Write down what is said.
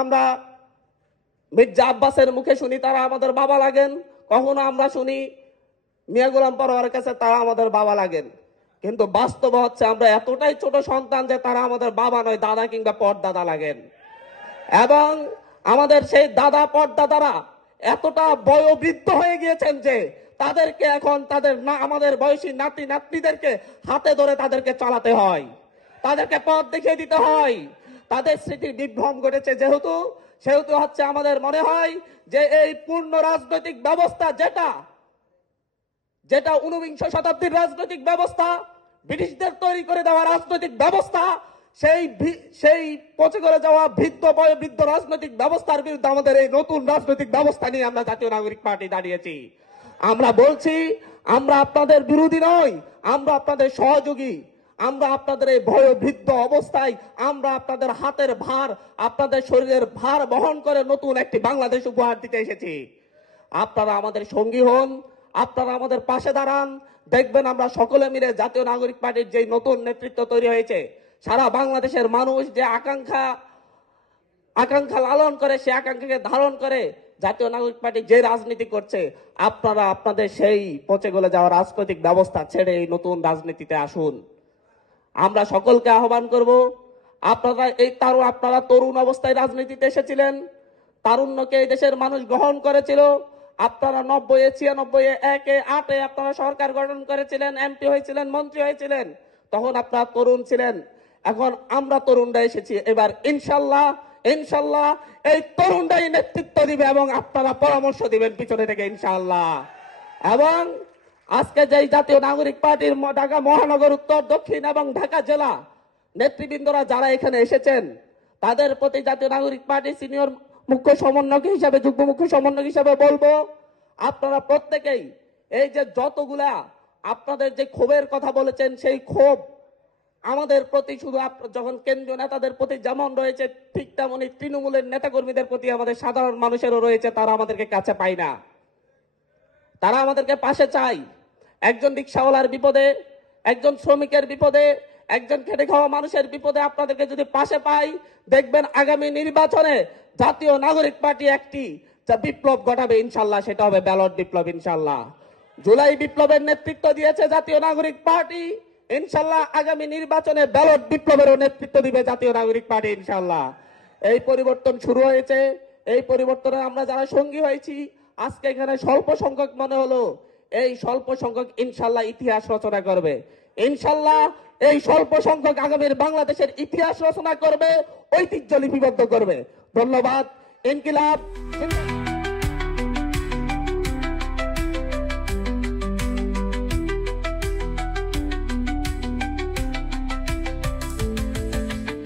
আমরা মির্জা আব্বাসের মুখে শুনি তারা আমাদের বাবা লাগেন, কখনো আমরা শুনি মিয়া গোলাম পরোয়ারের কাছে তারা আমাদের বাবা লাগেন। কিন্তু বাস্তব হচ্ছে আমরা এতটাই ছোট সন্তান যে তারা আমাদের বাবা নয়, দাদা কিংবা পরদাদা লাগেন। এবং আমাদের সেই দাদা পরদাদারা এতটা বয়োবৃদ্ধ হয়ে গিয়েছেন যে তাদেরকে এখন তাদের না আমাদের বয়সী নাতি নাতনিদেরকে হাতে ধরে তাদেরকে চালাতে হয়, তাদেরকে পথ দেখিয়ে দিতে হয়। তাদের স্মৃতির বিভ্রম ঘটেছে সেহেতু হচ্ছে আমাদের মনে হয় যে এই পূর্ণ রাজনৈতিক ব্যবস্থা যেটা 19বিংশ শতাব্দীর রাজনৈতিক ব্যবস্থা, ব্রিটিশদের তৈরি করে দেওয়া রাজনৈতিক ব্যবস্থা, সেই পচে করে যাওয়া বয়োবৃদ্ধ রাজনৈতিক ব্যবস্থার বিরুদ্ধে আমাদের এই নতুন রাজনৈতিক ব্যবস্থা নিয়ে আমরা জাতীয় নাগরিক পার্টি দাঁড়িয়েছি। আমরা বলছি আমরা আপনাদের বিরোধী নই, আমরা আপনাদের সহযোগী। আমরা আপনাদের এই বয়োবৃদ্ধ অবস্থায় আমরা আপনাদের হাতের ভার, আপনাদের শরীরের ভার বহন করে নতুন একটি বাংলাদেশ উপহার দিতে এসেছি। আপনারা আমাদের সঙ্গী হন, আপনারা আমাদের পাশে দাঁড়ান। দেখবেন আমরা সকলে মিলে জাতীয় নাগরিক পার্টির যে নতুন নেতৃত্ব তৈরি হয়েছে, সারা বাংলাদেশের মানুষ যে আকাঙ্ক্ষা লালন করে, সে আকাঙ্ক্ষাকে ধারণ করে জাতীয় নাগরিক পার্টি যে রাজনীতি করছে, আপনারা আপনাদের সেই পচে গলে যাওয়া রাজনৈতিক ব্যবস্থা ছেড়ে এই নতুন রাজনীতিতে আসুন। আমরা সকলকে আহ্বান করব, আপনারা তরুণ অবস্থায় রাজনীতিতে এসেছিলেন, তারুণ্যকে এই দেশের মানুষ গ্রহণ করেছিল। আপনারা 90-এ, 96-এ, 1-এ, 8-এ আপনারা সরকার গঠন করেছিলেন, এমপি হয়েছিলেন, মন্ত্রী হয়েছিলেন, তখন আপনারা তরুণ ছিলেন। এখন আমরা তরুণরা এসেছি, এবার ইনশাল্লাহ এই তরুণরাই নেতৃত্ব দিবে এবং আপনারা পরামর্শ দিবেন পিছনে থেকে ইনশাল্লাহ। এবং আজকে যেই জাতীয় নাগরিক পার্টির ঢাকা মহানগর, উত্তর, দক্ষিণ এবং ঢাকা জেলা নেতৃবৃন্দরা যারা এখানে এসেছেন, তাদের প্রতি জাতীয় নাগরিক পার্টির সিনিয়র মুখ্য সমন্বয়ক হিসাবে, যুগ্ম মুখ্য সমন্বয়ক হিসাবে বলবো, আপনারা প্রত্যেকেই এই যে যতগুলা আপনাদের যে ক্ষোভের কথা বলেছেন, সেই ক্ষোভ আমাদের প্রতি শুধু যখন কেন্দ্রীয় নেতাদের প্রতি যেমন রয়েছে, ঠিক তেমনি তৃণমূলের নেতাকর্মীদের প্রতি আমাদের সাধারণ মানুষেরও রয়েছে। তারা আমাদেরকে কাছে পায় না, তারা আমাদেরকে পাশে চায়। একজন রিক্সাওয়ালার বিপদে, একজন শ্রমিকের বিপদে, একজন খেটে খাওয়া মানুষের বিপদে আপনাদেরকে যদি পাশে পাই, দেখবেন আগামী নির্বাচনে জাতীয় নাগরিক পার্টি একটি যা বিপ্লব ঘটাবে ইনশাল্লাহ, সেটা হবে ব্যালট বিপ্লব ইনশাল্লাহ। জুলাই বিপ্লবের নেতৃত্ব দিয়েছে জাতীয় নাগরিক পার্টি, ইনশাল্লাহ আগামী নির্বাচনে ব্যালট বিপ্লবেরও নেতৃত্ব দিবে জাতীয় নাগরিক পার্টি ইনশাল্লাহ। এই পরিবর্তন শুরু হয়েছে, এই পরিবর্তনে আমরা যারা সঙ্গী হয়েছি, আজকে এখানে স্বল্প সংখ্যক মনে হলো, এই স্বল্প সংখ্যক ইনশাল্লাহ ইতিহাস রচনা করবে। ইনশাল্লাহ এই স্বল্প সংখ্যক আগামীর বাংলাদেশের ইতিহাস রচনা করবে, ঐতিহ্য লিপিবদ্ধ করবে। ধন্যবাদ। ইনকিলাব।